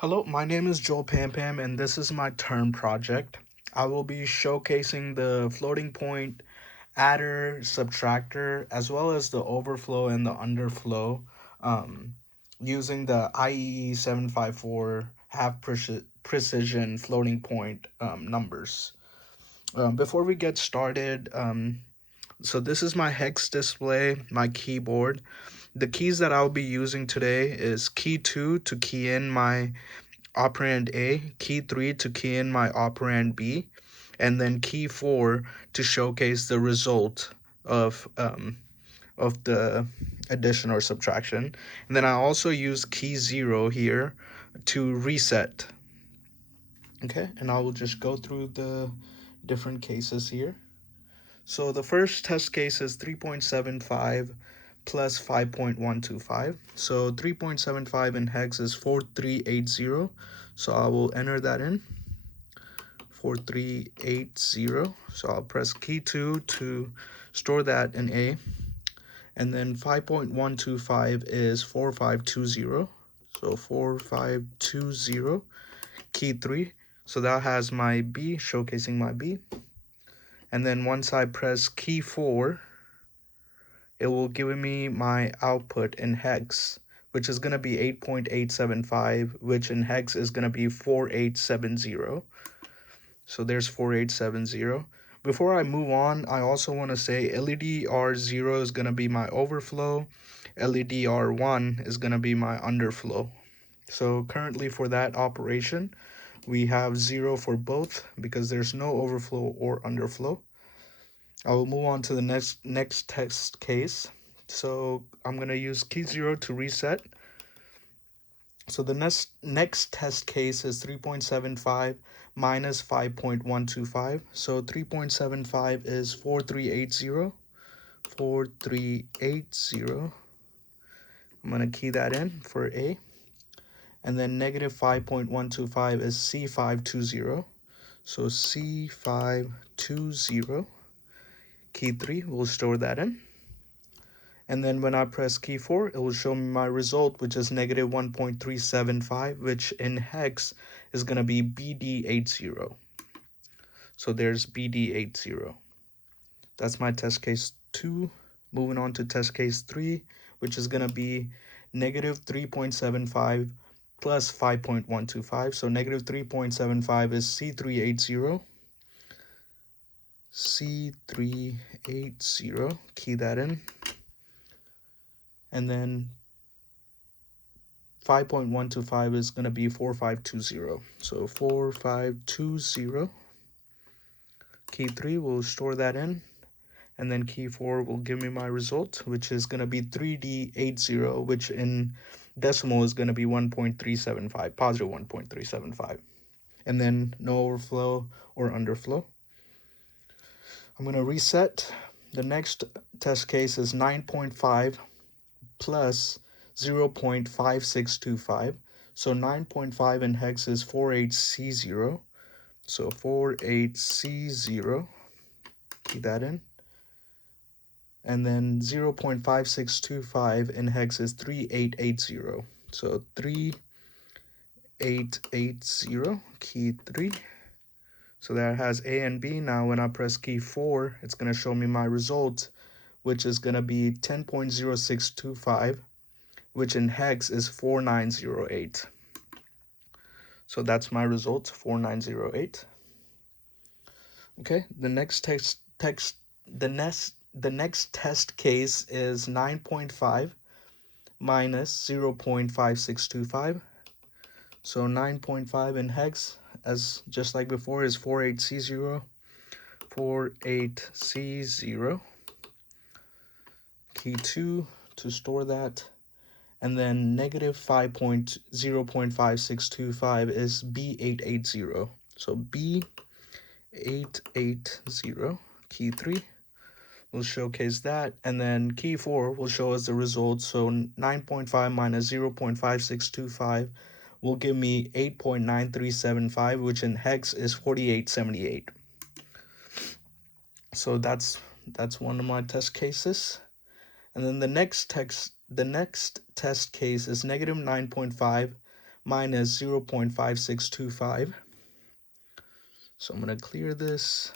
Hello, my name is Joel Pampam, and this is my term project. I will be showcasing the floating point adder, subtractor, as well as the overflow and the underflow um, using the IEE 754 precision floating point numbers. Before we get started, so this is my hex display, my keyboard. The keys that I'll be using today is key 2 to key in my operand A, key 3 to key in my operand B, and then key 4 to showcase the result of the addition or subtraction. And then I also use key 0 here to reset. Okay, and I will just go through the different cases here. So the first test case is 3.75 plus 5.125. So 3.75 in hex is 4380. So I will enter that in, 4380. So I'll press key 2 to store that in A. And then 5.125 is 4520. So 4520, key 3. So that has my B, showcasing my B. And then once I press key 4, it will give me my output in hex, which is going to be 8.875, which in hex is going to be 4870. So there's 4870. Before I move on, I also want to say LED R0 is going to be my overflow. LED R1 is going to be my underflow. So currently for that operation, we have 0 for both because there's no overflow or underflow. I will move on to the next test case. So I'm going to use key 0 to reset. So the next test case is 3.75 minus 5.125. So 3.75 is 4380. 4380. I'm going to key that in for A. And then negative 5.125 is C520. So C520. Key 3, we'll store that in. And then when I press key 4, it will show me my result, which is negative 1.375, which in hex is going to be BD80. So there's BD80. That's my test case 2. Moving on to test case 3, which is going to be negative 3.75 plus 5.125. So negative 3.75 is C380. C380, key that in. And then 5.125 is going to be 4520. So 4520. Key 3 will store that in. And then key 4 will give me my result, which is going to be 3D80, which in decimal is going to be 1.375, positive 1.375. And then no overflow or underflow. I'm going to reset. The next test case is 9.5 plus 0.5625. So 9.5 in hex is 48C0. So 48C0, key that in. And then 0.5625 in hex is 3880. So 3880, key 3. So that has A and B. Now when I press key 4, it's going to show me my result, which is going to be 10.0625, which in hex is 4908. So that's my result, 4908. Okay, the next test case is 9.5 minus 0.5625. So 9.5 in hex, as just like before, is 48C0. 48C0. Key 2 to store that. And then negative 0.5625 is B880. So B880, key 3 will showcase that. And then key 4 will show us the result. So 9.5 minus 0.5625 will give me 8.9375, which in hex is 4878. So that's one of my test cases. And then the next test case is negative 9.5 minus 0.5625. So I'm going to clear this.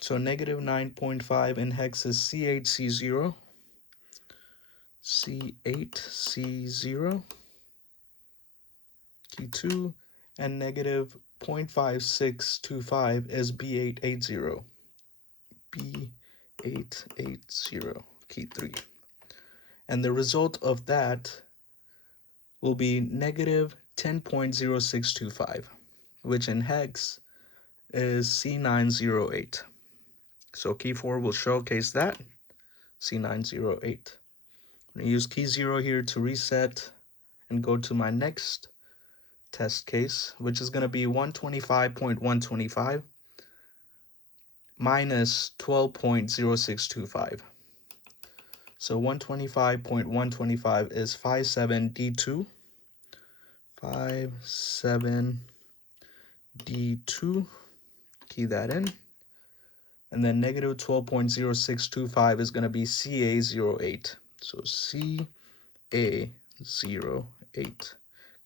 So negative 9.5 in hex is C8C0, C8C0, key 2, and negative 0.5625 is B880, B880, key 3. And the result of that will be negative 10.0625, which in hex is C908. So key 4 will showcase that, C908. I'm going to use key 0 here to reset and go to my next test case, which is going to be 125.125 minus 12.0625. So 125.125 is 57D2, 57D2, key that in. And then negative 12.0625 is going to be CA08. So CA08,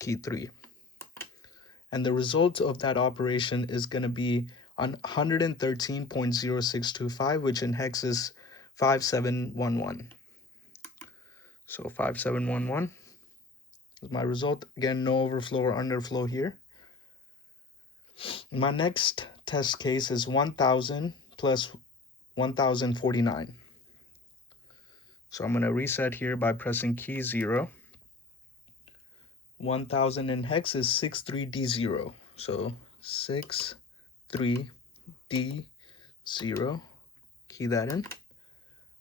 key 3. And the result of that operation is going to be 113.0625, which in hex is 5711. So 5711 is my result. Again, no overflow or underflow here. My next test case is 1000 plus 1049. So I'm going to reset here by pressing key 0. 1000 in hex is 63D0. So 63D0, key that in.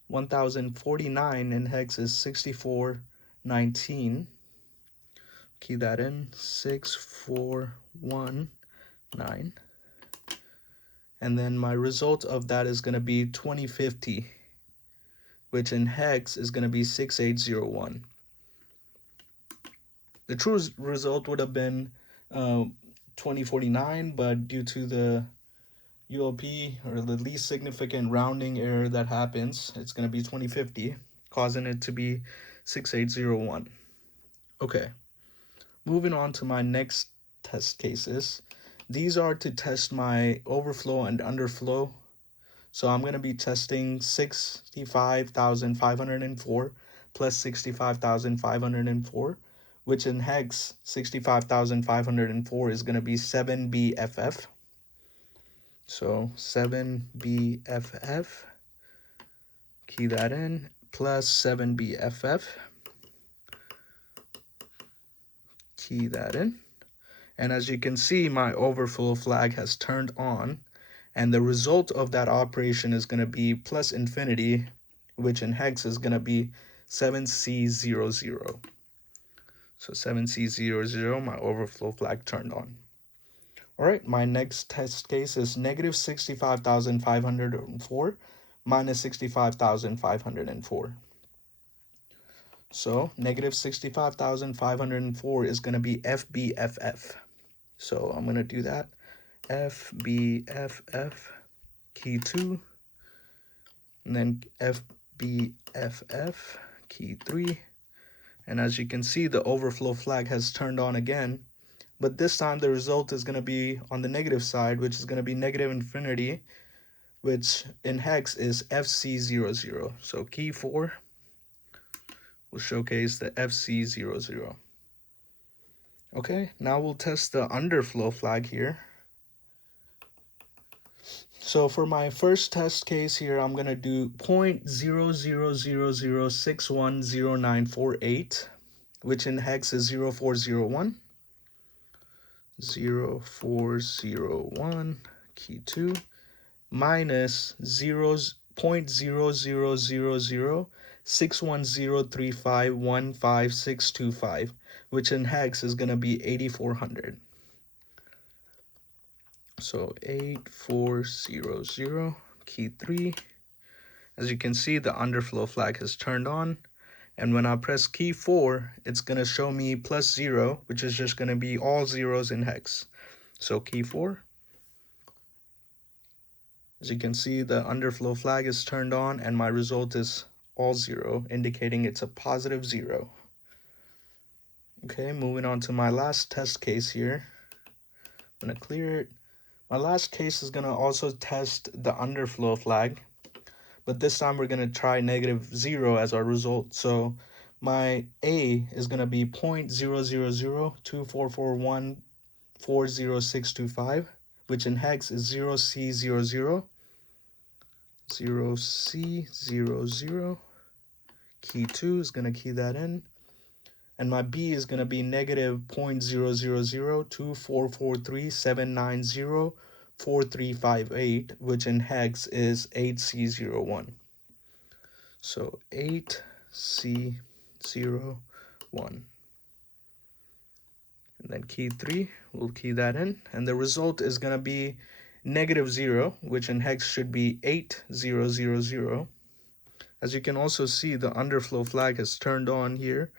1049 in hex is 6419. Key that in, 6419. And then my result of that is going to be 2050, which in hex is going to be 6801. The true result would have been 2049, but due to the ULP, or the least significant rounding error that happens, it's going to be 2050, causing it to be 6801. Okay, moving on to my next test cases. These are to test my overflow and underflow. So I'm going to be testing 65,504 plus 65,504, which in hex 65,504 is going to be 7BFF. So 7BFF, key that in, plus 7BFF, key that in. And as you can see, my overflow flag has turned on, and the result of that operation is going to be plus infinity, which in hex is going to be 7C00. So 7C00, my overflow flag turned on. All right, my next test case is negative 65,504 minus 65,504. So negative 65,504 is going to be FBFF. So I'm going to do that. FBFF, key 2, and then FBFF, key 3. And as you can see, the overflow flag has turned on again, but this time the result is going to be on the negative side, which is going to be negative infinity, which in hex is FC00. So key 4 will showcase the FC00. Okay, now we'll test the underflow flag here. So for my first test case here, I'm going to do 0.0000610948, which in hex is 0401. 0401, key 2, minus 0.00006103515625, which in hex is going to be 8400. So 8400, key 3. As you can see, the underflow flag has turned on. And when I press key 4, it's going to show me plus 0, which is just going to be all zeros in hex. So key 4. As you can see, the underflow flag is turned on, and my result is all 0, indicating it's a positive 0. Okay, moving on to my last test case here. I'm gonna clear it. My last case is gonna also test the underflow flag, but this time we're gonna try -0 as our result. So my A is gonna be 0.000244140.625, which in hex is 0C00, 0C00. Key 2 is gonna key that in. And my B is going to be -0.00024437904.358, which in hex is 8C01. So 8C01. And then key 3, we'll key that in. And the result is going to be -0, which in hex should be 8000. As you can also see, the underflow flag has turned on here,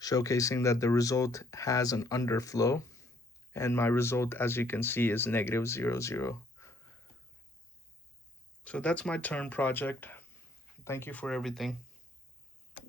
showcasing that the result has an underflow, and my result, as you can see, is -000. So that's my turn project. Thank you for everything.